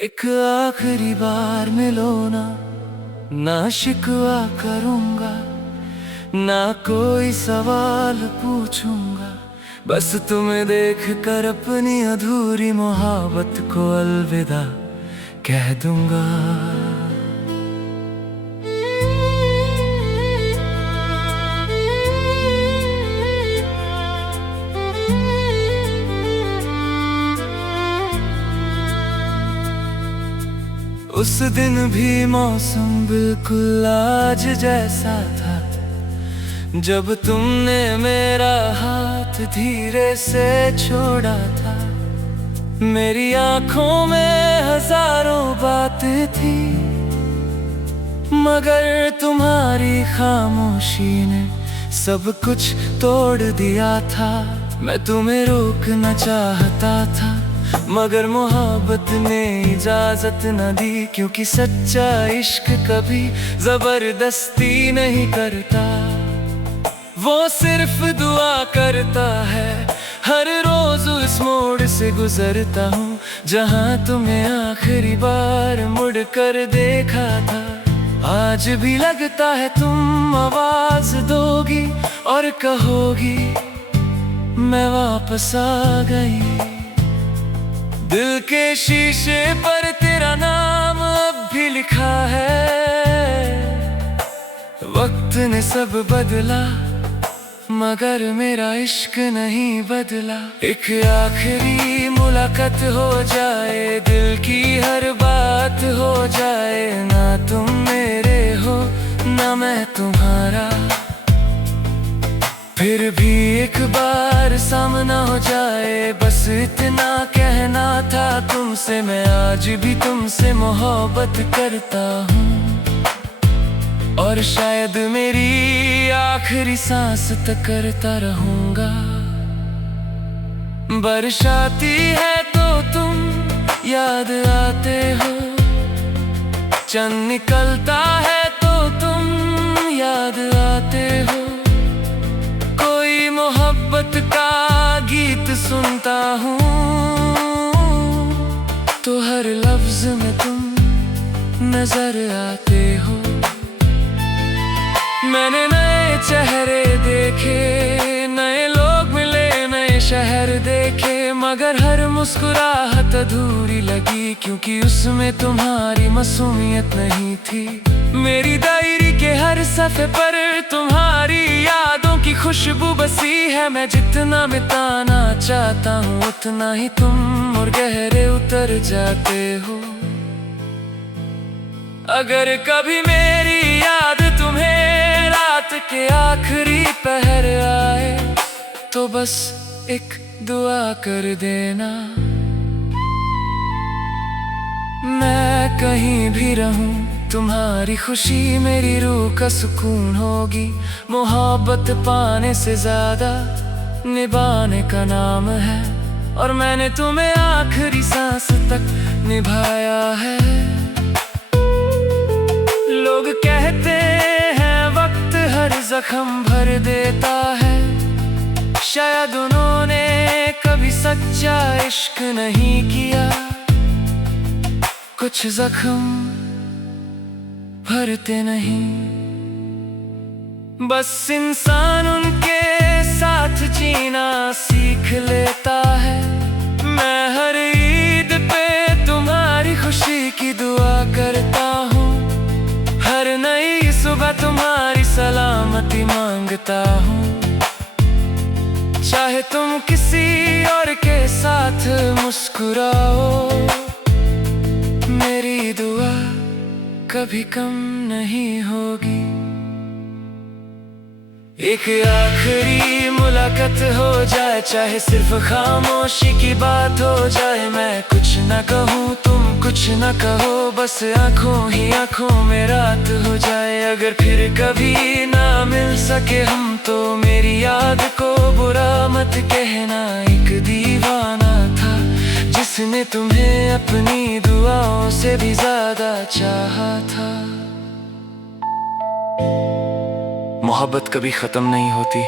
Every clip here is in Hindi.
एक आखिरी बार मिलो ना, ना शिकवा करूंगा, ना कोई सवाल पूछूंगा। बस तुम्हें देख कर अपनी अधूरी मोहब्बत को अलविदा कह दूंगा। उस दिन भी मौसम बिल्कुल आज जैसा था, जब तुमने मेरा हाथ धीरे से छोड़ा था। मेरी आंखों में हजारों बातें थी, मगर तुम्हारी खामोशी ने सब कुछ तोड़ दिया था। मैं तुम्हें रोकना चाहता था, मगर मोहब्बत ने इजाजत न दी, क्योंकि सच्चा इश्क कभी जबरदस्ती नहीं करता। वो सिर्फ दुआ करता है। हर रोज इस मोड़ से गुजरता हूँ, जहाँ तुम्हें आखिरी बार मुड़ कर देखा था। आज भी लगता है तुम आवाज दोगी और कहोगी मैं वापस आ गई। दिल के शीशे पर तेरा नाम अब भी लिखा है। वक्त ने सब बदला, मगर मेरा इश्क नहीं बदला। एक आखिरी मुलाकात हो जाए, दिल की हर बात हो जाए। ना तुम मेरे हो ना मैं तुम्हारा, फिर भी एक बार सामना हो जाए। बस इतना कहना था तुमसे, मैं आज भी तुमसे मोहब्बत करता हूँ। और शायद मेरी आखिरी सांस तक करता रहूंगा। बरसाती है तो तुम याद आते हो, चंद निकलता है तो तुम याद आते हो। कोई मोहब्बत का गीत सुनता हूँ, तो हर लफ्ज में तुम नजर आते हो। मैंने नए चेहरे देखे, नए लोग मिले, नए शहर देखे, मगर हर मुस्कुराहट अधूरी लगी, क्योंकि उसमें तुम्हारी मासूमियत नहीं थी। मेरी डायरी के हर सफ़े पर तुम्हारी यादों की खुशबू बसी है। मैं जितना मिटाना चाहता हूँ, उतना ही तुम और गहरे उतर जाते हो। अगर कभी मेरी याद तुम्हें रात के आखिरी पहर आए, तो बस एक दुआ कर देना। मैं कहीं भी रहूं, तुम्हारी खुशी मेरी रूह का सुकून होगी। मोहब्बत पाने से ज्यादा निभाने का नाम है, और मैंने तुम्हें आखिरी सांस तक निभाया है। लोग कहते हैं वक्त हर जख्म भर देता है, शायद उन्होंने कभी सच्चा इश्क नहीं किया। कुछ जख्म भरते नहीं, बस इंसान उनके साथ जीना सीख लेता है। मैं हर ईद पे तुम्हारी खुशी की दुआ करता हूँ, हर नई सुबह तुम्हारी सलामती मांगता हूँ। चाहे तुम किसी और के साथ मुस्कुराओ, मेरी दुआ कभी कम नहीं होगी। एक आखिरी मुलाकात हो जाए, चाहे सिर्फ खामोशी की बात हो जाए। मैं कुछ न कहूँ, तुम कुछ न कहो, बस आंखों ही आंखों में रात हो जाए। अगर फिर कभी ना मिल सके हम, तो मेरी याद को बुरा मत कहना। एक दीवाना था जिसने तुम्हें अपनी दुआओं से भी ज्यादा चाहा था। मोहब्बत कभी खत्म नहीं होती,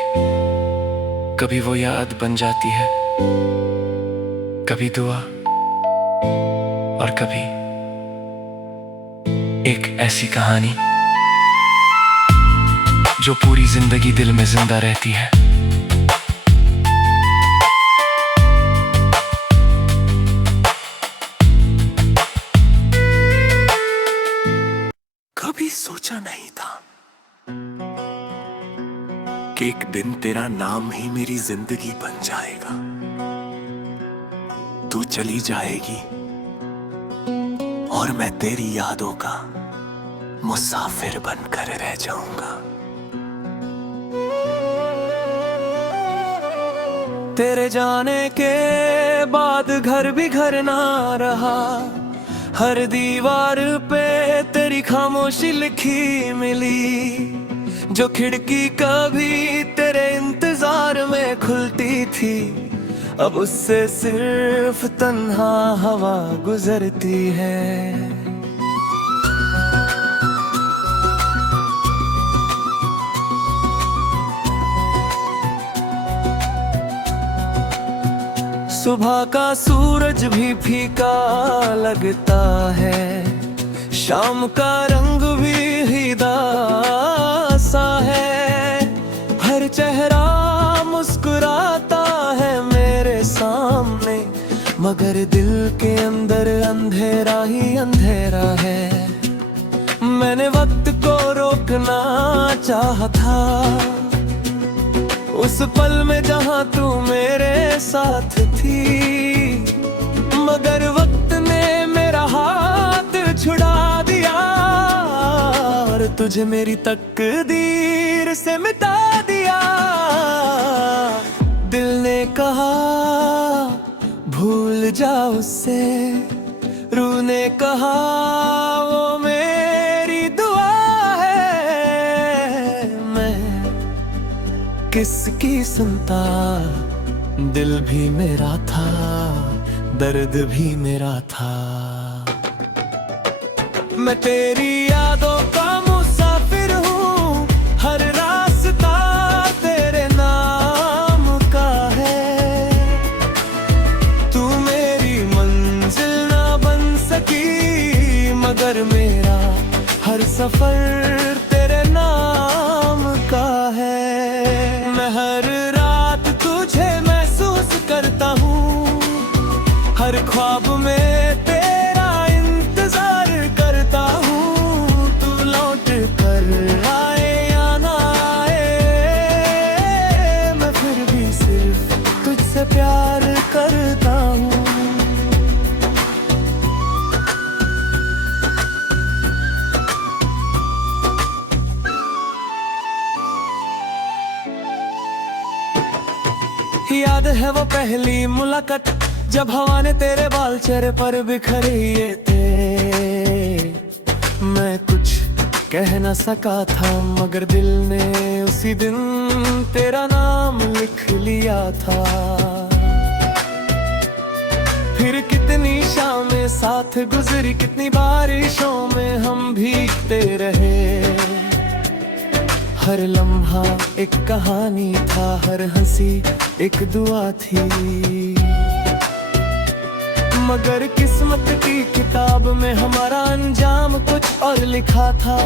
कभी वो याद बन जाती है, कभी दुआ और कभी एक ऐसी कहानी जो पूरी जिंदगी दिल में जिंदा रहती है। कभी सोचा नहीं था कि एक दिन तेरा नाम ही मेरी जिंदगी बन जाएगा। तू चली जाएगी और मैं तेरी यादों का मुसाफिर बनकर रह जाऊंगा। तेरे जाने के बाद घर भी घर ना रहा, हर दीवार पे तेरी खामोशी लिखी मिली। जो खिड़की कभी तेरे इंतजार में खुलती थी, अब उससे सिर्फ तन्हा हवा गुजरती है। सुबह का सूरज भी फीका लगता है, शाम का रंग भी हिदा सा है। हर चेहरा मुस्कुराता है मेरे सामने, मगर दिल के अंदर अंधेरा ही अंधेरा है। मैंने वक्त को रोकना चाहा था, उस पल में जहां तू मेरे साथ थी, मगर वक्त ने मेरा हाथ छुड़ा दिया और तुझे मेरी तकदीर से मिटा दिया। दिल ने कहा भूल जा उससे, रूह ने कहा वो मेरी दुआ है। मैं किसकी सुनता, दिल भी मेरा था, दर्द भी मेरा था। मैं तेरी यादों का मुसाफिर हूँ, हर रास्ता तेरे नाम का है। तू मेरी मंजिल ना बन सकी, मगर मेरा हर सफर तेरे नाम का है। मैं हर रात तुझे महसूस करता हूँ, हर ख्वाब में तेरा इंतजार करता हूँ। तू लौट कर आए या ना आए, मैं फिर भी सिर्फ तुझसे प्यार करता हूँ। याद है वो पहली मुलाकात, जब हवा ने तेरे बाल चेहरे पर बिखरे थे। मैं कुछ कह न सका था, मगर दिल ने उसी दिन तेरा नाम लिख लिया था। फिर कितनी शामें साथ गुजरी, कितनी बारिशों में हम भीगते रहे। हर लम्हा एक कहानी था, हर हंसी एक दुआ थी। मगर किस्मत की किताब में हमारा अंजाम कुछ और लिखा था।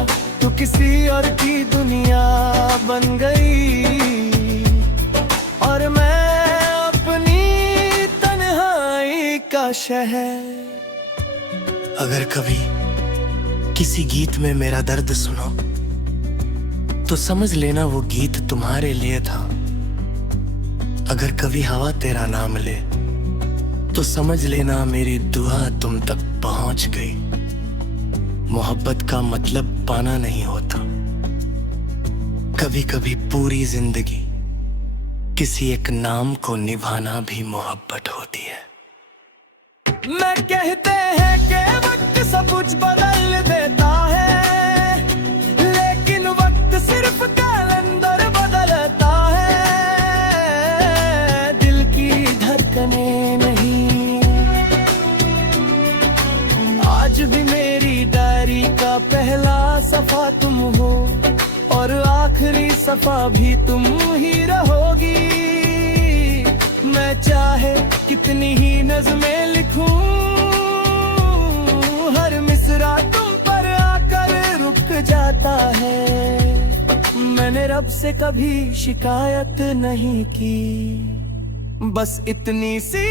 तू किसी और की दुनिया बन गई और मैं अपनी तन्हाई का शहर। अगर कभी किसी गीत में मेरा दर्द सुनो, तो समझ लेना वो गीत तुम्हारे लिए था। अगर कभी हवा तेरा नाम ले, तो समझ लेना मेरी दुआ तुम तक पहुंच गई। मोहब्बत का मतलब पाना नहीं होता, कभी कभी पूरी जिंदगी किसी एक नाम को निभाना भी मोहब्बत होती है। मैं कहते हैं कि वक्त सब कुछ बदल देता है, लेकिन वक्त सिर्फ कैलेंडर बदलता है, दिल की धड़कनें नहीं। आज भी मेरी डायरी का पहला सफा तुम हो और आखिरी सफा भी तुम ही रहोगी। मैं चाहे कितनी ही नज़्में लिखूं, हर मिसरा तुम पर आकर आता है। मैंने रब से कभी शिकायत नहीं की, बस इतनी सी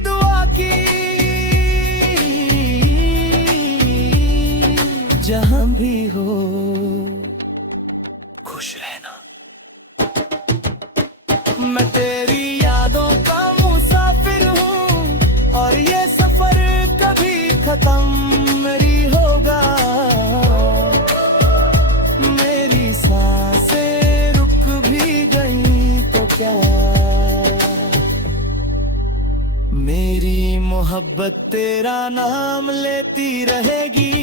दुआ की, जहां भी हो खुश रहना। मैं तेरी यादों का मुसाफिर हूँ और ये सफर कभी खत्म नहीं होगा। मेरी सांसें रुक भी गई तो क्या, मेरी मोहब्बत तेरा नाम लेती रहेगी।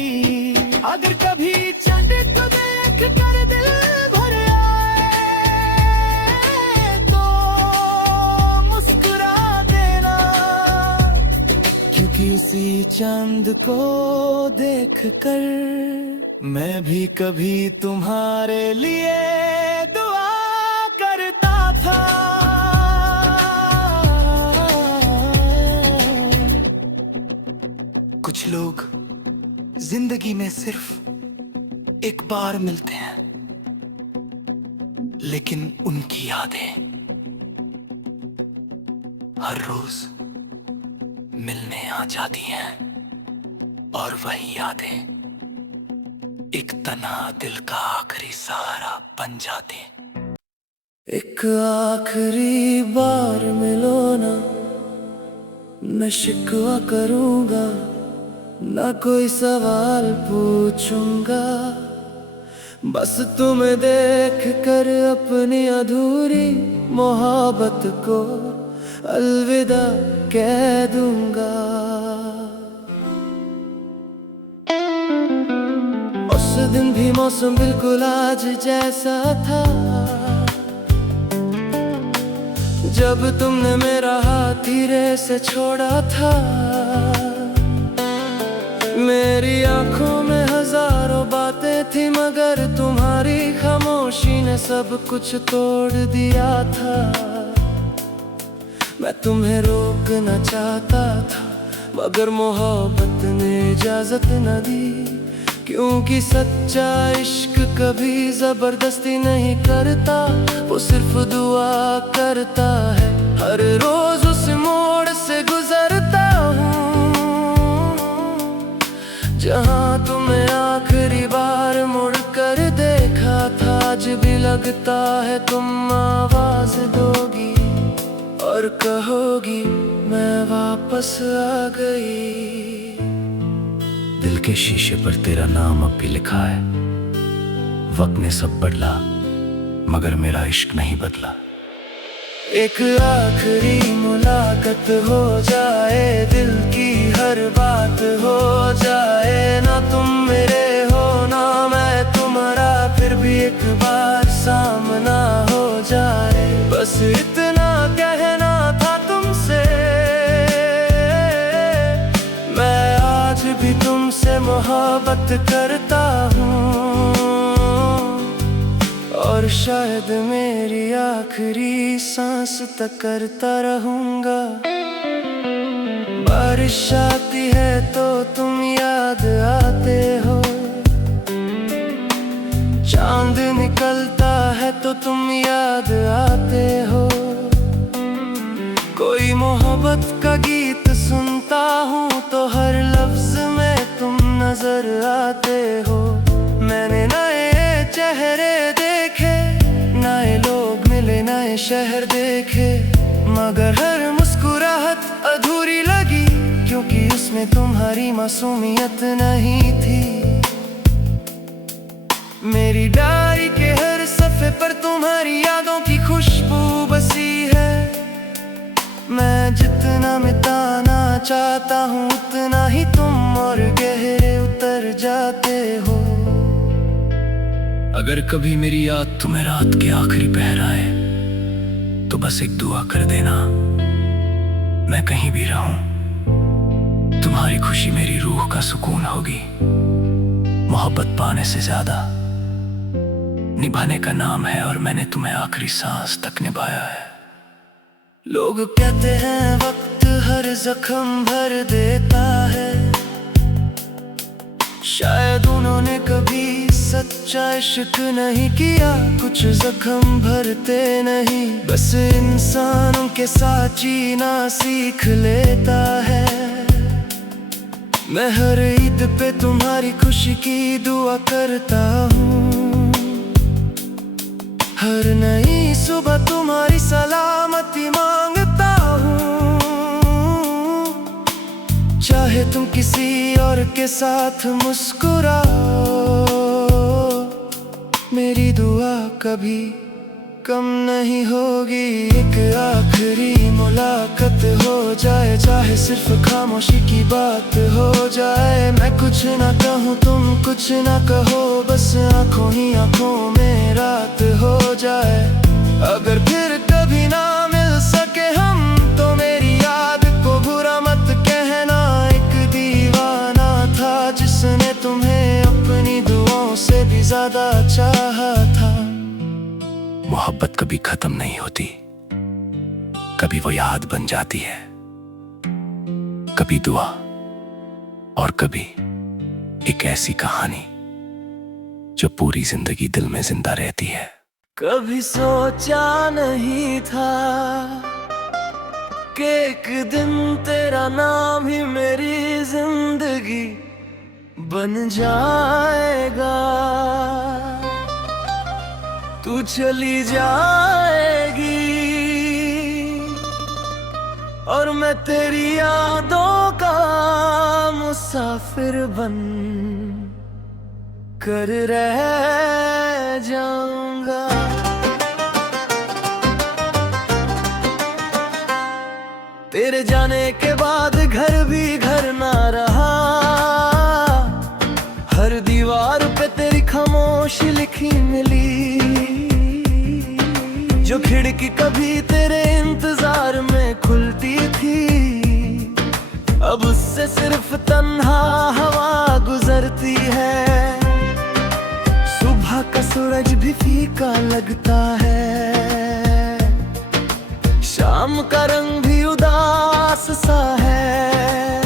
अगर कभी चंद को देख कर दिल भर आए तो मुस्कुरा देना, क्योंकि उसी चांद को देख कर मैं भी कभी तुम्हारे लिए दुआ करता था। कुछ लोग जिंदगी में सिर्फ एक बार मिलते हैं, लेकिन उनकी यादें हर रोज मिलने आ जाती हैं, और वही यादें एक तन्हा दिल का आखिरी सहारा बन जाती हैं। एक आखिरी बार मिलो ना, मैं शिकवा करूंगा ना, कोई सवाल पूछूंगा, बस तुम्हें देख कर अपनी अधूरी मोहब्बत को अलविदा कह दूंगा। उस दिन भी मौसम बिल्कुल आज जैसा था, जब तुमने मेरा हाथ धीरे से छोड़ा था। मेरी आंखों में हजारों बातें थी, मगर तुम्हारी खामोशी ने सब कुछ तोड़ दिया था। मैं तुम्हें रोकना चाहता था, मगर मोहब्बत ने इजाजत न दी, क्योंकि सच्चा इश्क कभी जबरदस्ती नहीं करता, वो सिर्फ दुआ करता है। हर रोज उस मोड़ से गुजरता हूँ जहाँ तुम्हें आखिरी बार मुड़ कर देखा था। आज भी लगता है तुम आवाज दोगी और कहोगी मैं वापस आ गई। दिल के शीशे पर तेरा नाम अब भी लिखा है। वक्त ने सब बदला, मगर मेरा इश्क नहीं बदला। एक आखिरी मुलाकात हो जाए, दिल की हर बात हो जाए, ना तुम मेरे हो ना मैं तुम्हारा, फिर भी एक बार सामना हो जाए। बस इतना कहना था तुमसे, मैं आज भी तुमसे मोहब्बत करता हूँ, और शायद मेरी आखिरी सांस तक करता रहूंगा। बारिश आती है तो तुम याद आते हो, चांद निकलता है तो तुम याद आते हो। कोई मोहब्बत का गीत सुनता हूँ तो हर लफ्ज में तुम नजर आते हो। मैंने नए चेहरे देखे, नए लोग मिले, नए शहर देखे, मगर हर मुस्कुराहट अधूरी लगी, क्योंकि उसमें तुम्हारी मासूमियत नहीं थी। मेरी डायरी के हर सफ़े पर तुम्हारी यादों की खुशबू बसी है। मैं जितना मिटाना चाहता हूँ उतना ही तुम और गहरे उतर जाते हो। अगर कभी मेरी याद तुम्हें रात के आखिरी पहर आए तो बस एक दुआ कर देना, मैं कहीं भी रहूं तुम्हारी खुशी मेरी रूह का सुकून होगी। मोहब्बत पाने से ज्यादा निभाने का नाम है, और मैंने तुम्हें आखिरी सांस तक निभाया है। लोग कहते हैं वक्त हर जख्म भर देता है, शायद उन्होंने कभी सच्चा इश्क नहीं किया, कुछ जख्म भरते नहीं, बस इंसानों के साथ जीना सीख लेता है। मैं हर ईद पे तुम्हारी खुशी की दुआ करता हूँ, हर नई सुबह तुम्हारी सलामती मांगता हूँ। चाहे तुम किसी और के साथ मुस्कुराओ, मेरी दुआ कभी कम नहीं होगी। एक आखिरी मुलाकात हो जाए, चाहे सिर्फ खामोशी की बात हो जाए। मैं कुछ ना कहूँ तुम कुछ ना कहो, बस आंखों ही आंखों में रात हो जाए। अगर फिर कभी ना मिल सके हम, तो मेरी याद को बुरा मत कहना। एक दीवाना था जिसने तुम्हें अपनी दुआओं से भी ज्यादा चाहा था। मोहब्बत कभी खत्म नहीं होती, कभी वो याद बन जाती है, कभी दुआ और कभी एक ऐसी कहानी जो पूरी जिंदगी दिल में जिंदा रहती है। कभी सोचा नहीं था कि एक दिन तेरा नाम ही मेरी जिंदगी बन जाएगा। तू चली जाएगी और मैं तेरी यादों का मुसाफिर बन कर रह जाऊंगा। तेरे जाने के बाद घर भी घर ना रहा, हर दीवार पे तेरी खामोशी लिखी मिली। जो खिड़की कभी तेरे इंतजार में खुलती थी, अब उससे सिर्फ तन्हा हवा गुजरती है। सुबह का सूरज भी फीका लगता है, शाम का रंग भी उदास सा है।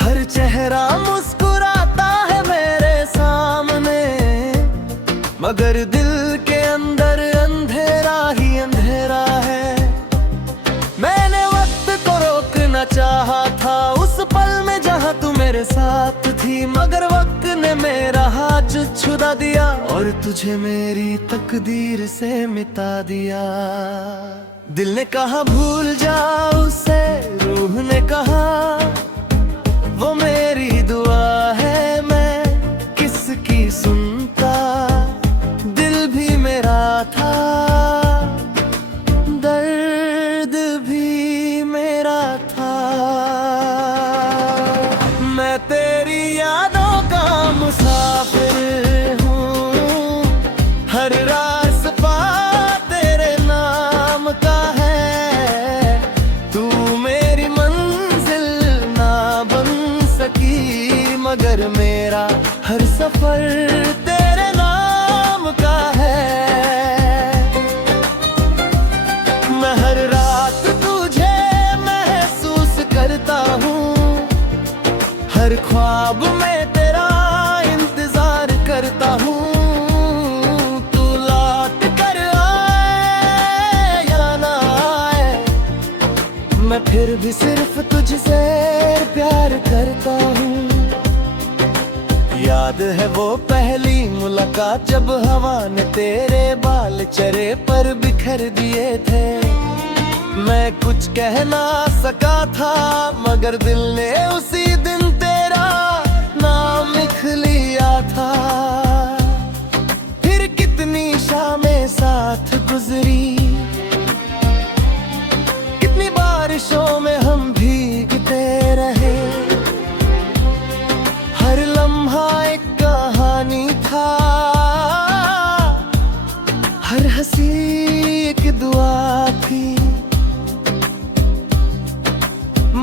हर चेहरा मुस्कुराता है मेरे सामने, मगर दिल के अंदर अंधेरा ही अंधेरा है। मैंने वक्त को रोकना चाहा था उस पल में जहां तू मेरे साथ थी, मगर वक्त ने मेरा हाथ छुड़ा दिया और तुझे मेरी तकदीर से मिटा दिया। दिल ने कहा भूल जाओ उसे, रूह ने कहा वो मेरी दुआ है। मैं किसकी सुनता, दिल भी मेरा था, दर्द भी मेरा था। मैं तेरी यादों का मुसाफिर हूँ, हर रास्ता तेरे नाम का है। तू मेरी मंजिल ना बन सकी, मगर मेरा हर सफर तेरे नाम का है। मैं हर रात तुझे महसूस करता हूँ, हर ख्वाब में तेरा इंतजार करता हूँ। तू लौट कर आए या ना आए, मैं फिर भी सिर्फ तुझसे प्यार करता हूँ। याद है वो पहली मुलाकात जब हवा ने तेरे बाल चेहरे पर बिखर दिए थे। मैं कुछ कह ना सका था, मगर दिल ने उसी दिन तेरा नाम लिख लिया था। फिर कितनी शामें साथ गुजरी, कितनी बारिशों में हम भीगते रहे। हर लम्हा एक कहानी था, हर हंसी एक दुआ थी।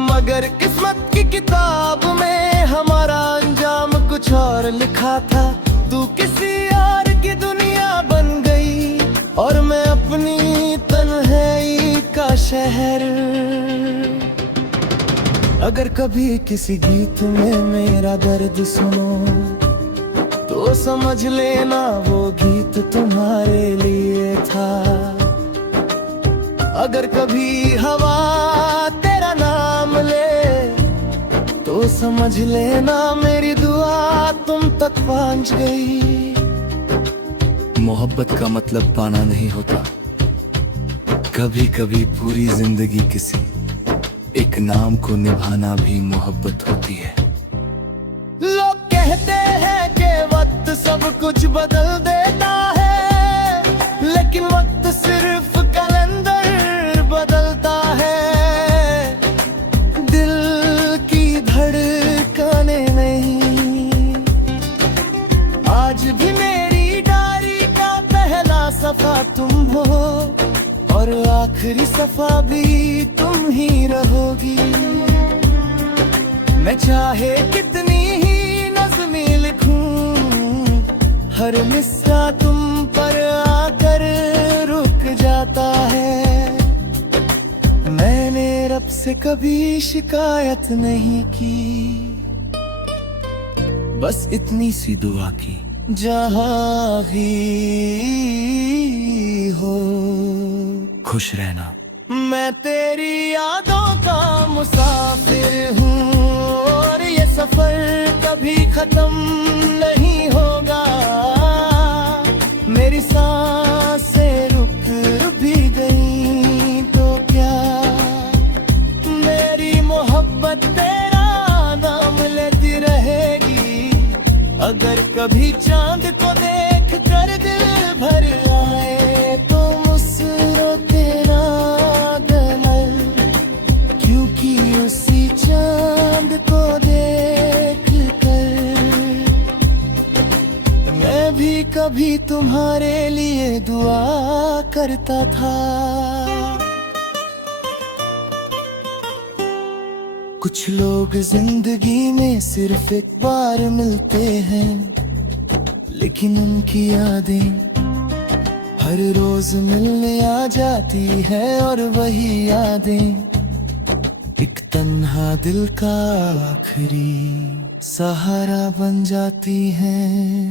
मगर किस्मत की किताब में हमारा अंजाम कुछ और लिखा था। तू किसी और की दुनिया बन गई और मैं अपनी तन्हाई का शहर। अगर कभी किसी गीत में मेरा दर्द सुनो तो समझ लेना वो गीत तुम्हारे लिए था। अगर कभी हवा तेरा नाम ले तो समझ लेना मेरी दुआ तुम तक पहुंच गई। मोहब्बत का मतलब पाना नहीं होता, कभी कभी पूरी जिंदगी किसी एक नाम को निभाना भी मोहब्बत होती है। लोग कहते हैं कि वक्त सब कुछ बदल देता है, लेकिन वक्त सिर्फ कैलेंडर बदलता है, दिल की धड़कने नहीं। आज भी मेरी डायरी का पहला सफा तुम हो और आखिरी सफा भी तुम ही रहोगी। मैं चाहे कितनी ही नज़्में लिखूं, हर मिसरा तुम पर आकर रुक जाता है। मैंने रब से कभी शिकायत नहीं की, बस इतनी सी दुआ की, जहाँ भी हो खुश रहना। मैं तेरी यादों का मुसाफिर हूँ और ये सफर कभी खत्म नहीं होगा। मेरी सांसें रुक भी गई तो क्या, मेरी मोहब्बत तेरा नाम लेती रहेगी। अगर कभी चांद को देख कर दिल भर आए तो मुस्कुरा तेरा गमल, क्योंकि उसी चांद को देख कर मैं भी कभी तुम्हारे लिए दुआ करता था। कुछ लोग जिंदगी में सिर्फ एक बार मिलते हैं, लेकिन उनकी यादें हर रोज मिलने आ जाती है और वही यादें एक तन्हा दिल का आखिरी सहारा बन जाती हैं।